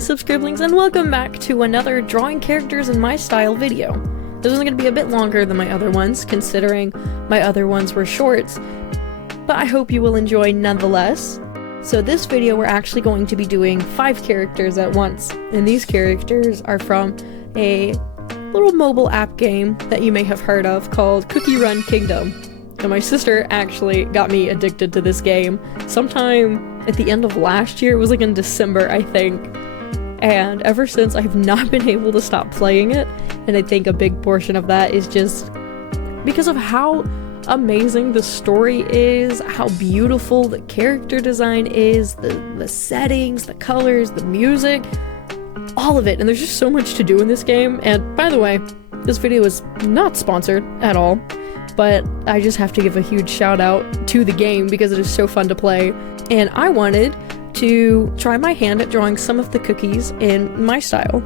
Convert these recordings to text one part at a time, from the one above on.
Scribblings, and welcome back to another drawing characters in my style video. This is going to be a bit longer than my other ones, considering my other ones were shorts, but I hope you will enjoy nonetheless. So this video we're actually going to be doing 5 characters at once, and these characters are from a little mobile app game that you may have heard of called Cookie Run Kingdom. And my sister actually got me addicted to this game sometime at the end of last year. It was like in December, I think. And ever since, I've not been able to stop playing it. And I think a big portion of that is just because of how amazing the story is, how beautiful the character design is, the settings, the colors, the music, all of it. And there's just so much to do in this game. And by the way, this video is not sponsored at all, but I just have to give a huge shout out to the game because it is so fun to play. And I wanted to try my hand at drawing some of the cookies in my style.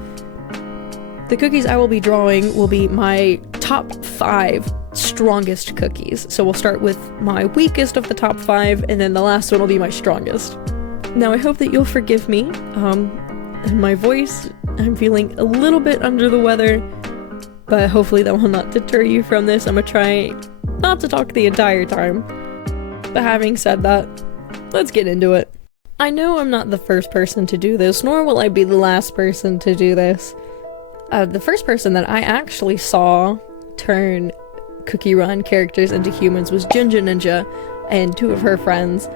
The cookies I will be drawing will be my top 5 strongest cookies. So we'll start with my weakest of the top 5, and then the last one will be my strongest. Now I hope that you'll forgive me. And my voice, I'm feeling a little bit under the weather, but hopefully that will not deter you from this. I'm gonna try not to talk the entire time. But having said that, let's get into it. I know I'm not the first person to do this, nor will I be the last person to do this. The first person that I actually saw turn Cookie Run characters into humans was Ginger Ninja and 2 of her friends.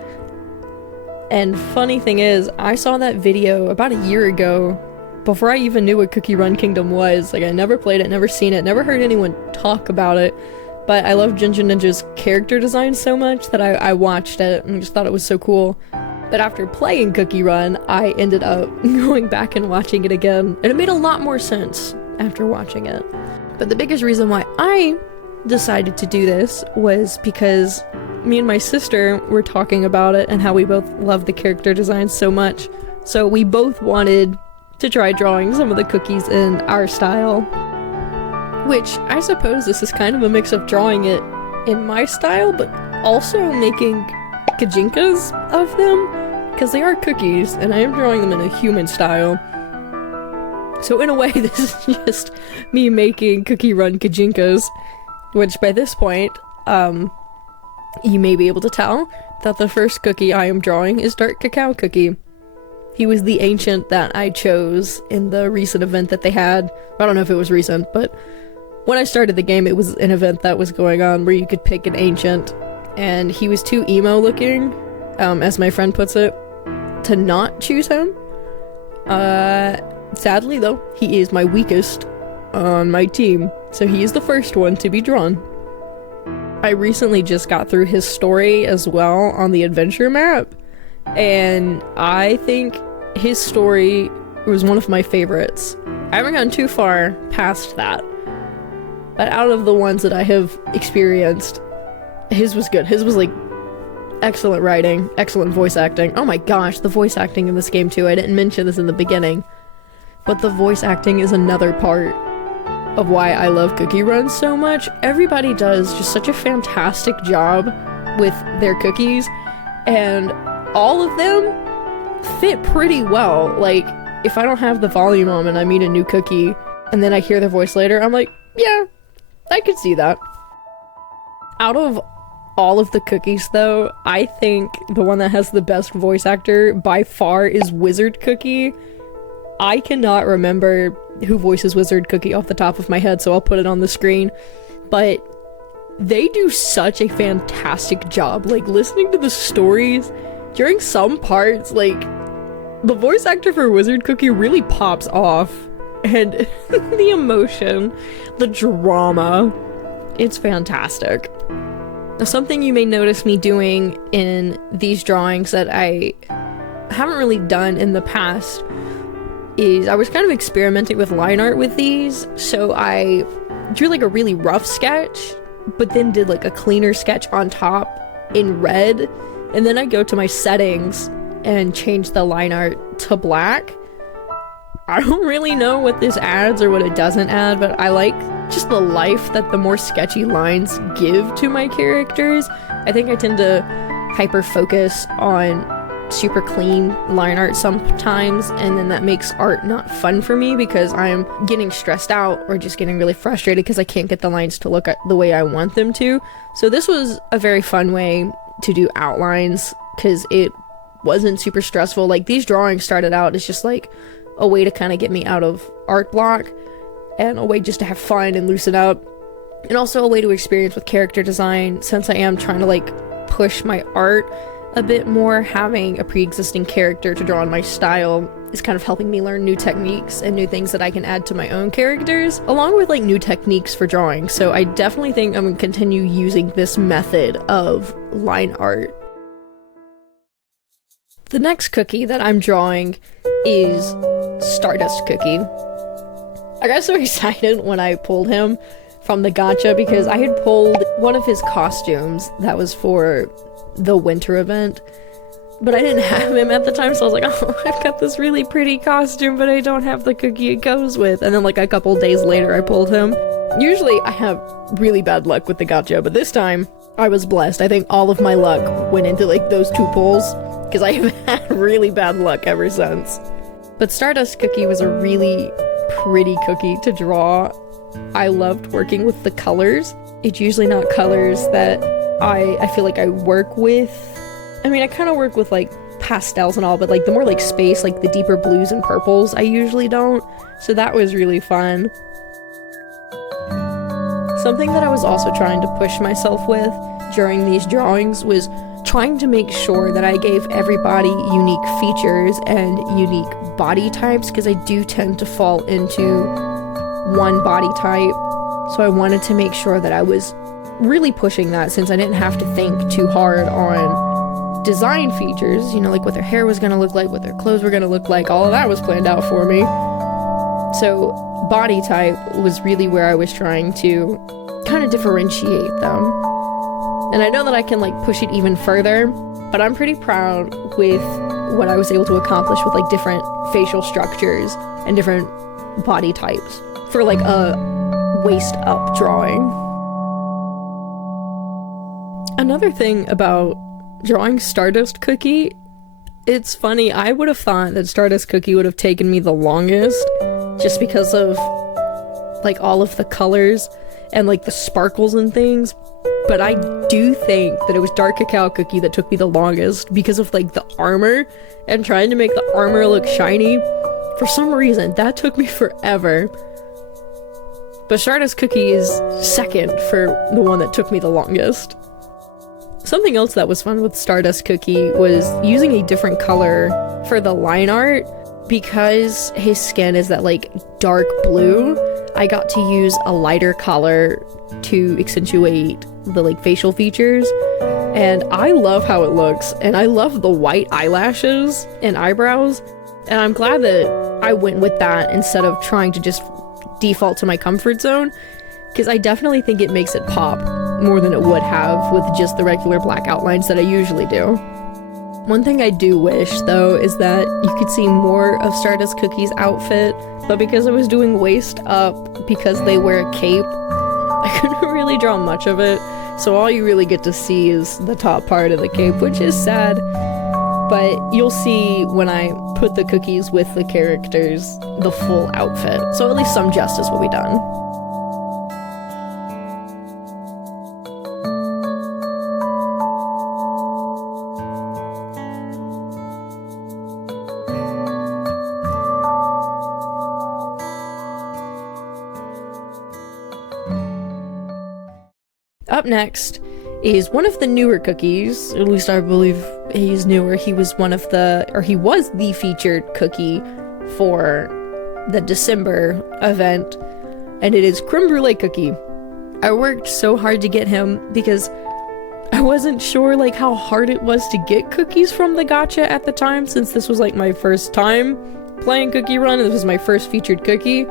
And funny thing is, I saw that video about a year ago, before I even knew what Cookie Run Kingdom was. Like, I never played it, never seen it, never heard anyone talk about it, but I love Ginger Ninja's character design so much that I watched it and just thought it was so cool. But after playing Cookie Run, I ended up going back and watching it again, and it made a lot more sense after watching it. But the biggest reason why I decided to do this was because me and my sister were talking about it and how we both love the character design so much. So we both wanted to try drawing some of the cookies in our style. Which, I suppose this is kind of a mix of drawing it in my style, but also making kajinkas of them, because they are cookies, and I am drawing them in a human style. So in a way, this is just me making Cookie Run kajinkas, which by this point, you may be able to tell that the first cookie I am drawing is Dark Cacao Cookie. He was the ancient that I chose in the recent event that they had. I don't know if it was recent, but when I started the game, it was an event that was going on where you could pick an ancient, and he was too emo looking, as my friend puts it, to not choose him. Sadly though, he is my weakest on my team, so he is the first one to be drawn. I recently just got through his story as well on the adventure map, and I think his story was one of my favorites. I haven't gotten too far past that, but out of the ones that I have experienced, his was good. His was like excellent writing, excellent voice acting. Oh my gosh, the voice acting in this game too. I didn't mention this in the beginning, but the voice acting is another part of why I love Cookie Run so much. Everybody does just such a fantastic job with their cookies, and all of them fit pretty well. Like, if I don't have the volume on and I meet a new cookie and then I hear their voice later, I'm like, yeah, I could see that. Out of all of the cookies though, I think the one that has the best voice actor by far is Wizard Cookie. I cannot remember who voices Wizard Cookie off the top of my head, so I'll put it on the screen. But they do such a fantastic job. Like, listening to the stories, during some parts, like, the voice actor for Wizard Cookie really pops off. And the emotion, the drama, it's fantastic. Now, something you may notice me doing in these drawings that I haven't really done in the past is I was kind of experimenting with line art with these, so I drew like a really rough sketch, but then did like a cleaner sketch on top in red, and then I go to my settings and change the line art to black. I don't really know what this adds or what it doesn't add, but I like just the life that the more sketchy lines give to my characters. I think I tend to hyper focus on super clean line art sometimes, and then that makes art not fun for me because I'm getting stressed out or just getting really frustrated because I can't get the lines to look at the way I want them to. So this was a very fun way to do outlines because it wasn't super stressful. Like, these drawings started out as just like a way to kind of get me out of art block and a way just to have fun and loosen up, and also a way to experience with character design. Since I am trying to like push my art a bit more, having a pre-existing character to draw in my style is kind of helping me learn new techniques and new things that I can add to my own characters, along with like new techniques for drawing. So I definitely think I'm gonna continue using this method of line art. The next cookie that I'm drawing is Stardust Cookie. I got so excited when I pulled him from the gacha because I had pulled one of his costumes that was for the winter event, but I didn't have him at the time, so I was like, oh, I've got this really pretty costume, but I don't have the cookie it goes with. And then like a couple days later I pulled him. Usually I have really bad luck with the gacha, but this time I was blessed. I think all of my luck went into like those 2 pulls, because I have had really bad luck ever since. But Stardust Cookie was a really pretty cookie to draw. I loved working with the colors. It's usually not colors that I feel like I work with. I mean, I kind of work with like pastels and all, but like the more like space, like the deeper blues and purples, I usually don't. So that was really fun. Something that I was also trying to push myself with during these drawings was trying to make sure that I gave everybody unique features and unique body types, because I do tend to fall into one body type. So I wanted to make sure that I was really pushing that, since I didn't have to think too hard on design features, you know, like what their hair was going to look like, what their clothes were going to look like. All of that was planned out for me. So body type was really where I was trying to kind of differentiate them. And I know that I can like push it even further, but I'm pretty proud with what I was able to accomplish with like different facial structures and different body types for like a waist up drawing. Another thing about drawing Stardust Cookie, it's funny, I would have thought that Stardust Cookie would have taken me the longest just because of like all of the colors and like the sparkles and things. But I do think that it was Dark Cacao Cookie that took me the longest because of like the armor and trying to make the armor look shiny. For some reason, that took me forever. But Stardust Cookie is second for the one that took me the longest. Something else that was fun with Stardust Cookie was using a different color for the line art. Because his skin is that like dark blue, I got to use a lighter color to accentuate the like facial features, and I love how it looks, and I love the white eyelashes and eyebrows, and I'm glad that I went with that instead of trying to just default to my comfort zone, because I definitely think it makes it pop more than it would have with just the regular black outlines that I usually do. One thing I do wish, though, is that you could see more of Stardust Cookie's outfit, but because I was doing waist up, because they wear a cape, I couldn't really draw much of it, so all you really get to see is the top part of the cape, which is sad, but you'll see when I put the cookies with the characters, the full outfit, so at least some justice will be done. Up next is one of the newer cookies, at least I believe he's newer. He was the featured cookie for the December event, and it is Creme Brule Cookie. I worked so hard to get him because I wasn't sure like how hard it was to get cookies from the gacha at the time, since this was like my first time playing Cookie Run, and this was my first featured cookie.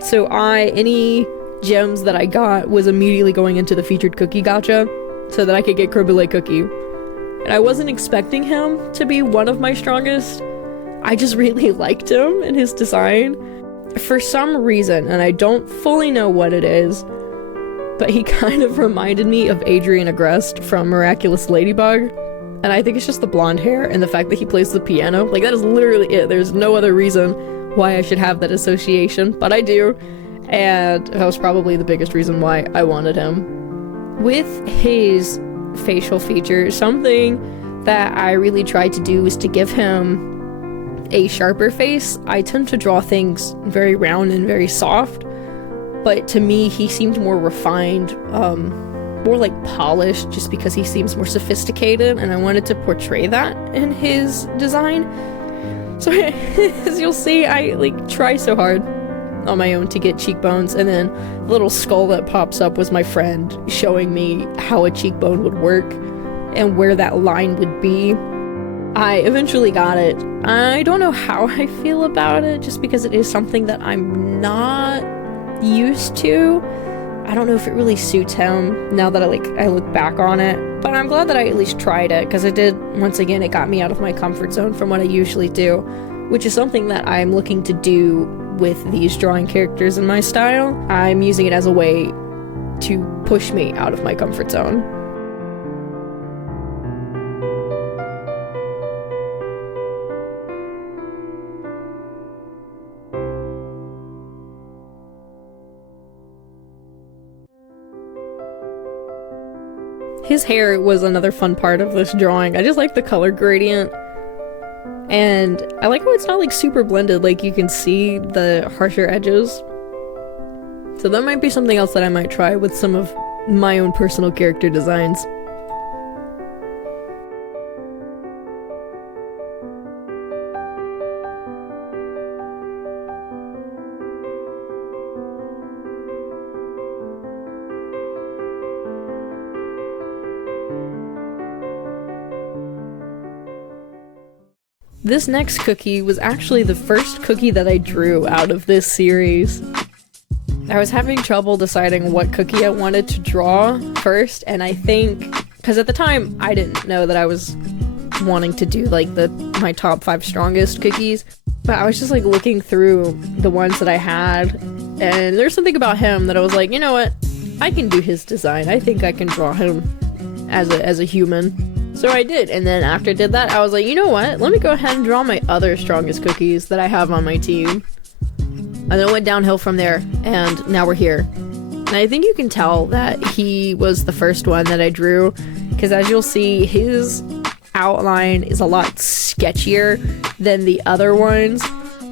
So any gems that I got was immediately going into the featured cookie gacha so that I could get Creme Brule Cookie. And I wasn't expecting him to be one of my strongest. I just really liked him and his design. For some reason, and I don't fully know what it is, but he kind of reminded me of Adrian Agreste from Miraculous Ladybug. And I think it's just the blonde hair and the fact that he plays the piano. Like, that is literally it. There's no other reason why I should have that association, but I do. And that was probably the biggest reason why I wanted him. With his facial features, something that I really tried to do was to give him a sharper face. I tend to draw things very round and very soft, but to me he seemed more refined, more like polished, just because he seems more sophisticated, and I wanted to portray that in his design. So as you'll see, I like try so hard on my own to get cheekbones, and then the little skull that pops up was my friend showing me how a cheekbone would work and where that line would be. I eventually got it. I don't know how I feel about it, just because it is something that I'm not used to. I don't know if it really suits him now that I look back on it, but I'm glad that I at least tried it, because it did, once again, it got me out of my comfort zone from what I usually do, which is something that I'm looking to do with these drawing characters in my style. I'm using it as a way to push me out of my comfort zone. His hair was another fun part of this drawing. I just like the color gradient, and I like how it's not like super blended, like you can see the harsher edges. So that might be something else that I might try with some of my own personal character designs. This next cookie was actually the first cookie that I drew out of this series. I was having trouble deciding what cookie I wanted to draw first, and I think, because at the time I didn't know that I was wanting to do like my top 5 strongest cookies, but I was just like looking through the ones that I had, and there's something about him that I was like, you know what, I can do his design. I think I can draw him as a human. So I did, and then after I did that, I was like, you know what, let me go ahead and draw my other strongest cookies that I have on my team. And then it went downhill from there, and now we're here. And I think you can tell that he was the first one that I drew, because as you'll see, his outline is a lot sketchier than the other ones,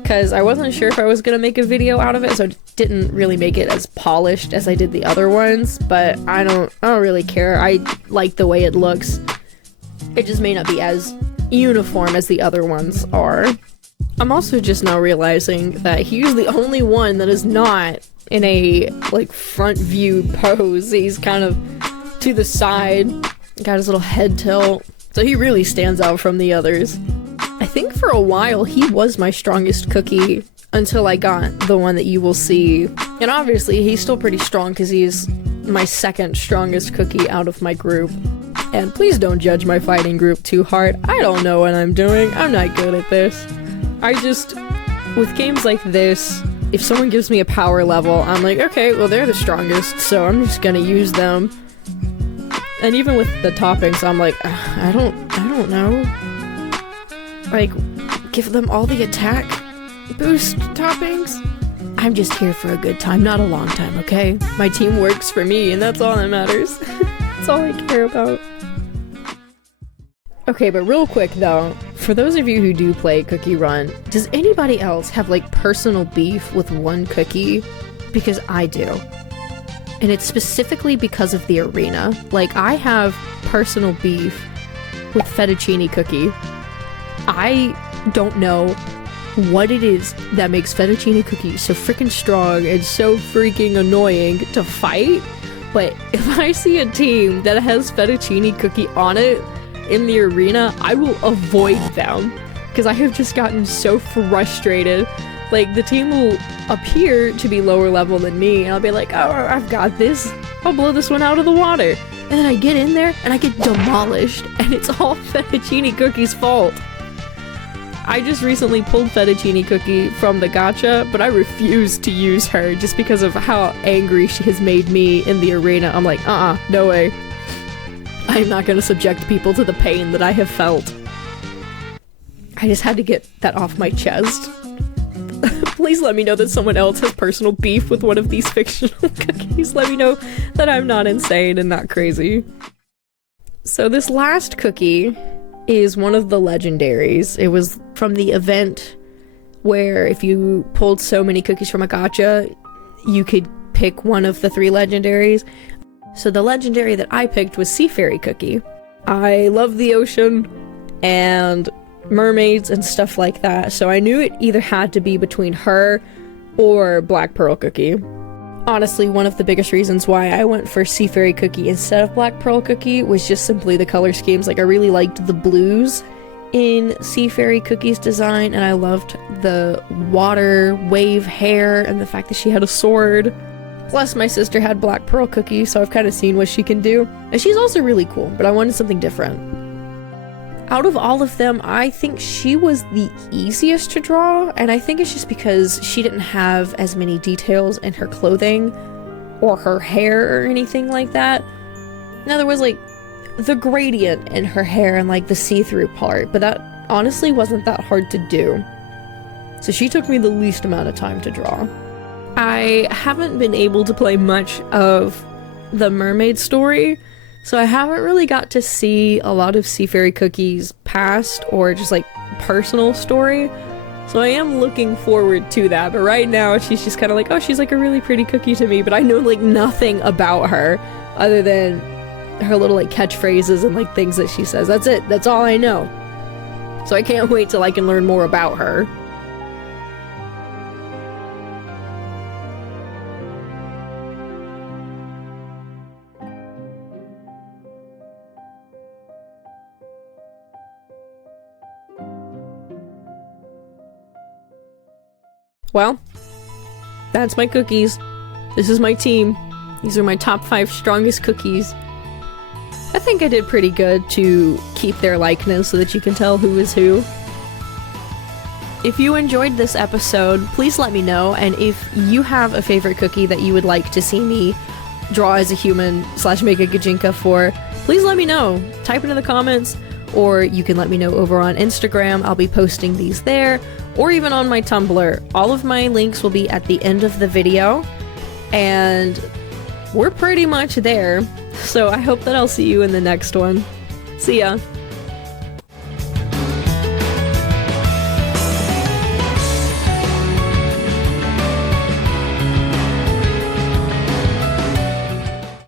because I wasn't sure if I was going to make a video out of it, so I didn't really make it as polished as I did the other ones, but I don't really care. I like the way it looks. It just may not be as uniform as the other ones are. I'm also just now realizing that he's the only one that is not in a like front view pose. He's kind of to the side, got his little head tilt, so he really stands out from the others. I think for a while he was my strongest cookie until I got the one that you will see. And obviously he's still pretty strong because he's my second strongest cookie out of my group. And please don't judge my fighting group too hard. I don't know what I'm doing. I'm not good at this. With games like this, if someone gives me a power level, I'm like, okay, well they're the strongest, so I'm just gonna use them. And even with the toppings, I'm like, I don't know. Like, give them all the attack boost toppings? I'm just here for a good time, not a long time, okay? My team works for me, and that's all that matters. That's all I care about. Okay, but real quick though, for those of you who do play Cookie Run, does anybody else have like personal beef with one cookie? Because I do. And it's specifically because of the arena. Like, I have personal beef with fettuccine cookie. I don't know what it is that makes fettuccine cookie so freaking strong and so freaking annoying to fight, but if I see a team that has fettuccine cookie on it in the arena, I will avoid them, because I have just gotten so frustrated. Like, the team will appear to be lower level than me, and I'll be like, oh, I've got this, I'll blow this one out of the water, and then I get in there and I get demolished, and it's all fettuccine cookie's fault. I just recently pulled fettuccine cookie from the gacha, but I refuse to use her just because of how angry she has made me in the arena. I'm like, no way. I I'm not going to subject people to the pain that I have felt. I just had to get that off my chest. Please let me know that someone else has personal beef with one of these fictional cookies. Let me know that I'm not insane and not crazy. So this last cookie is one of the legendaries. It was from the event where if you pulled so many cookies from a gacha, you could pick one of the 3 legendaries. So the legendary that I picked was Sea Fairy Cookie. I love the ocean and mermaids and stuff like that, so I knew it either had to be between her or Black Pearl Cookie. Honestly, one of the biggest reasons why I went for Sea Fairy Cookie instead of Black Pearl Cookie was just simply the color schemes. Like, I really liked the blues in Sea Fairy Cookie's design, and I loved the water wave hair and the fact that she had a sword. Plus, my sister had Black Pearl Cookie, so I've kind of seen what she can do. And she's also really cool, but I wanted something different. Out of all of them, I think she was the easiest to draw, and I think it's just because she didn't have as many details in her clothing or her hair or anything like that. Now, there was like the gradient in her hair and like the see-through part, but that honestly wasn't that hard to do. So she took me the least amount of time to draw. I haven't been able to play much of the mermaid story, so I haven't really got to see a lot of Sea Fairy Cookie's past or just like personal story. So I am looking forward to that, but right now she's just kind of like, oh, she's like a really pretty cookie to me, but I know like nothing about her other than her little like catchphrases and like things that she says. That's it. That's all I know. So I can't wait till I can learn more about her. Well, that's my cookies. This is my team. These are my top 5 strongest cookies. I think I did pretty good to keep their likeness so that you can tell who is who. If you enjoyed this episode, please let me know, and if you have a favorite cookie that you would like to see me draw as a human / make a Gajinka for, please let me know. Type it in the comments, or you can let me know over on Instagram. I'll be posting these there, or even on my Tumblr. All of my links will be at the end of the video, and we're pretty much there. So I hope that I'll see you in the next one. See ya!